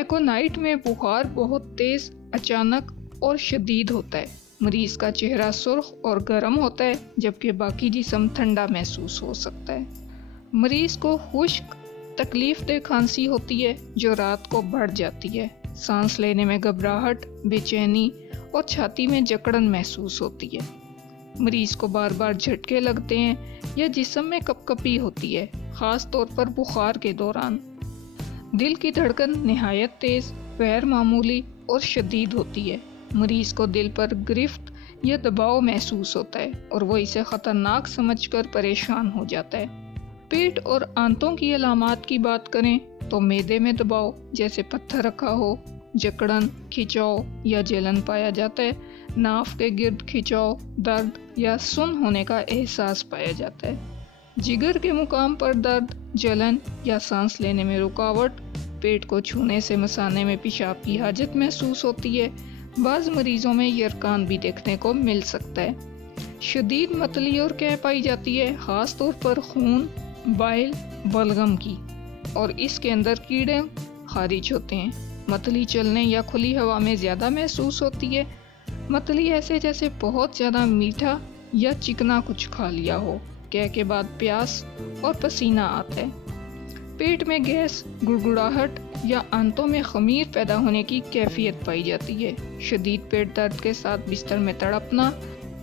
ایکونائٹ میں بخار بہت تیز، اچانک اور شدید ہوتا ہے۔ مریض کا چہرہ سرخ اور گرم ہوتا ہے جبکہ باقی جسم ٹھنڈا محسوس ہو سکتا ہے۔ مریض کو خشک تکلیف دہ کھانسی ہوتی ہے جو رات کو بڑھ جاتی ہے۔ سانس لینے میں گھبراہٹ، بے چینی اور چھاتی میں جکڑن محسوس ہوتی ہے۔ مریض کو بار بار جھٹکے لگتے ہیں یا جسم میں کپکپی ہوتی ہے، خاص طور پر بخار کے دوران۔ دل کی دھڑکن نہایت تیز، غیر معمولی اور شدید ہوتی ہے۔ مریض کو دل پر گرفت یا دباؤ محسوس ہوتا ہے اور وہ اسے خطرناک سمجھ کر پریشان ہو جاتا ہے۔ پیٹ اور آنتوں کی علامات کی بات کریں تو معدے میں دباؤ جیسے پتھر رکھا ہو، جکڑن، کھچاؤ یا جلن پایا جاتا ہے۔ ناف کے گرد کھچاؤ، درد یا سن ہونے کا احساس پایا جاتا ہے۔ جگر کے مقام پر درد، جلن یا سانس لینے میں رکاوٹ، پیٹ کو چھونے سے مثانے میں پیشاب کی حاجت محسوس ہوتی ہے۔ بعض مریضوں میں یرقان بھی دیکھنے کو مل سکتا ہے۔ شدید متلی اور قے پائی جاتی ہے، خاص طور پر خون، بائل، بلغم کی، اور اس کے اندر کیڑے خارج ہوتے ہیں۔ متلی چلنے یا کھلی ہوا میں زیادہ محسوس ہوتی ہے۔ متلی ایسے جیسے بہت زیادہ میٹھا یا چکنا کچھ کھا لیا ہو۔ قے کے بعد پیاس اور پسینہ آتا ہے۔ پیٹ میں گیس، گڑگڑاہٹ یا آنتوں میں خمیر پیدا ہونے کی کیفیت پائی جاتی ہے۔ شدید پیٹ درد کے ساتھ بستر میں تڑپنا،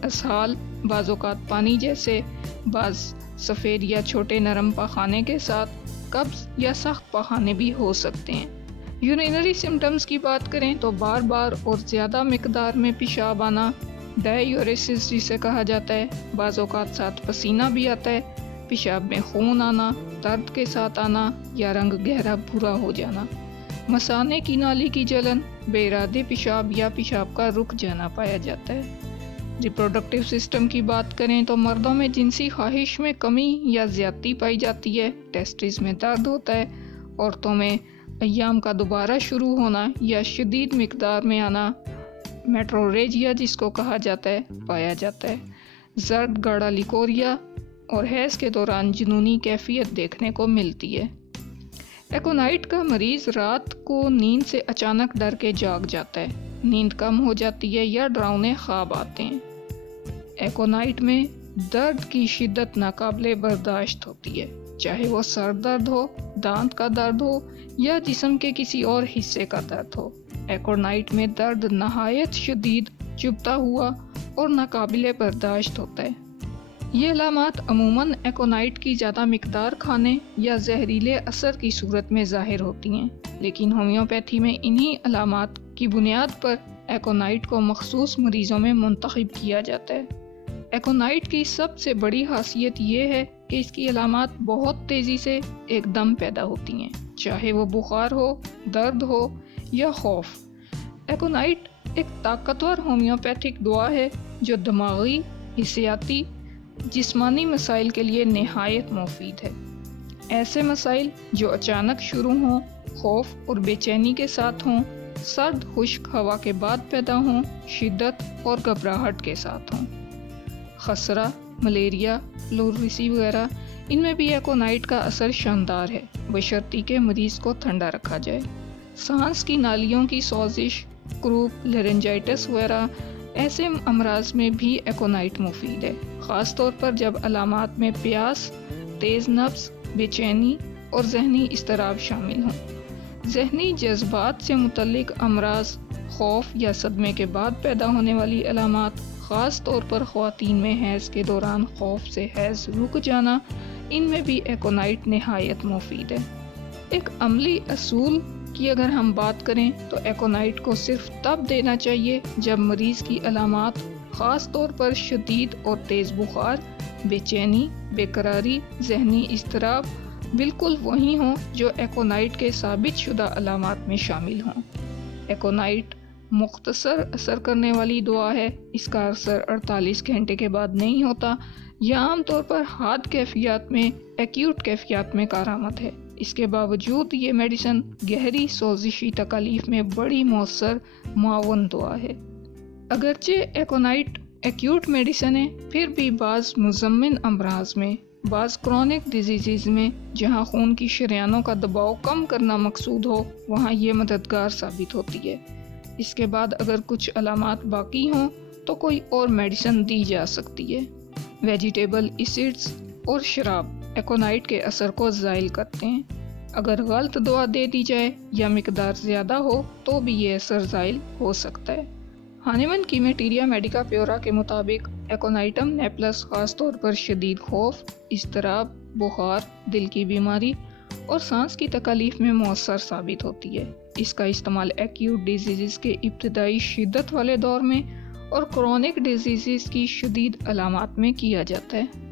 اسہال، بعض اوقات پانی جیسے، بعض سفید یا چھوٹے نرم پاخانے کے ساتھ قبض یا سخت پاخانے بھی ہو سکتے ہیں۔ یورینری سمٹمز کی بات کریں تو بار بار اور زیادہ مقدار میں پیشاب آنا، ڈائیوریسس جسے کہا جاتا ہے، بعض اوقات ساتھ پسینہ بھی آتا ہے، پیشاب میں خون آنا، درد کے ساتھ آنا یا رنگ گہرا بھورا ہو جانا، مثانے کی نالی کی جلن، بے ارادے پیشاب یا پیشاب کا رک جانا پایا جاتا ہے۔ ریپروڈکٹیو سسٹم کی بات کریں تو مردوں میں جنسی خواہش میں کمی یا زیادتی پائی جاتی ہے، ٹیسٹس میں درد ہوتا ہے، عورتوں میں ایام کا دوبارہ شروع ہونا یا شدید مقدار میں آنا، میٹروریجیا جس کو کہا جاتا ہے، پایا جاتا ہے۔ زرد گاڑھا لیکوریا اور حیض کے دوران جنونی کیفیت دیکھنے کو ملتی ہے۔ ایکونائٹ کا مریض رات کو نیند سے اچانک ڈر کے جاگ جاتا ہے، نیند کم ہو جاتی ہے یا ڈراؤنے خواب آتے ہیں۔ ایکونائٹ میں درد کی شدت ناقابل برداشت ہوتی ہے، چاہے وہ سر درد ہو، دانت کا درد ہو یا جسم کے کسی اور حصے کا درد ہو۔ ایکونائٹ میں درد نہایت شدید، چبھتا ہوا اور ناقابل برداشت ہوتا ہے۔ یہ علامات عموماً ایکونائٹ کی زیادہ مقدار کھانے یا زہریلے اثر کی صورت میں ظاہر ہوتی ہیں، لیکن ہومیوپیتھی میں انہی علامات کی بنیاد پر ایکونائٹ کو مخصوص مریضوں میں منتخب کیا جاتا ہے۔ ایکونائٹ کی سب سے بڑی خاصیت یہ ہے کہ اس کی علامات بہت تیزی سے ایک دم پیدا ہوتی ہیں، چاہے وہ بخار ہو، درد ہو یا خوف۔ ایکونائٹ ایک طاقتور ہومیوپیتھک دوا ہے جو دماغی، حسیاتی، جسمانی مسائل کے لیے نہایت مفید ہے۔ ایسے مسائل جو اچانک شروع ہوں، خوف اور بے چینی کے ساتھ ہوں، سرد خشک ہوا کے بعد پیدا ہوں، شدت اور گھبراہٹ کے ساتھ ہوں۔ خسرہ، ملیریا، پلورسی وغیرہ، ان میں بھی ایکونائٹ کا اثر شاندار ہے، بشرطیکہ کہ مریض کو ٹھنڈا رکھا جائے۔ سانس کی نالیوں کی سوزش، کروپ، لرنجائٹس وغیرہ ایسے امراض میں بھی ایکونائٹ مفید ہے، خاص طور پر جب علامات میں پیاس، تیز نبض، بے چینی اور ذہنی اضطراب شامل ہوں۔ ذہنی جذبات سے متعلق امراض، خوف یا صدمے کے بعد پیدا ہونے والی علامات، خاص طور پر خواتین میں حیض کے دوران خوف سے حیض رک جانا، ان میں بھی ایکونائٹ نہایت مفید ہے۔ ایک عملی اصول کی اگر ہم بات کریں تو ایکونائٹ کو صرف تب دینا چاہیے جب مریض کی علامات، خاص طور پر شدید اور تیز بخار، بے چینی، بے قراری، ذہنی اضطراب بالکل وہی ہوں جو ایکونائٹ کے ثابت شدہ علامات میں شامل ہوں۔ ایکونائٹ مختصر اثر کرنے والی دوا ہے، اس کا اثر 48 گھنٹے کے بعد نہیں ہوتا، یہ عام طور پر حاد کیفیات میں، ایکیوٹ کیفیات میں کارآمد ہے۔ اس کے باوجود یہ میڈیسن گہری سوزشی تکالیف میں بڑی مؤثر معاون دوا ہے۔ اگرچہ ایکونائٹ ایکیوٹ میڈیسن ہے، پھر بھی بعض مزمن امراض میں بعض کرونک ڈیزیزز میں جہاں خون کی شریانوں کا دباؤ کم کرنا مقصود ہو وہاں یہ مددگار ثابت ہوتی ہے۔ اس کے بعد اگر کچھ علامات باقی ہوں تو کوئی اور میڈیسن دی جا سکتی ہے۔ ویجیٹیبل ایسڈز اور شراب ایکونائٹ کے اثر کو زائل کرتے ہیں۔ اگر غلط دوا دے دی جائے یا مقدار زیادہ ہو تو بھی یہ اثر زائل ہو سکتا ہے۔ ہانیمن کی میٹیریا میڈیکا پیورا کے مطابق ایکونائٹم نیپلس خاص طور پر شدید خوف، اضطراب، بخار، دل کی بیماری اور سانس کی تکلیف میں مؤثر ثابت ہوتی ہے۔ اس کا استعمال ایکیوٹ ڈیزیزز کے ابتدائی شدت والے دور میں اور کرونک ڈیزیزز کی شدید علامات میں کیا جاتا ہے۔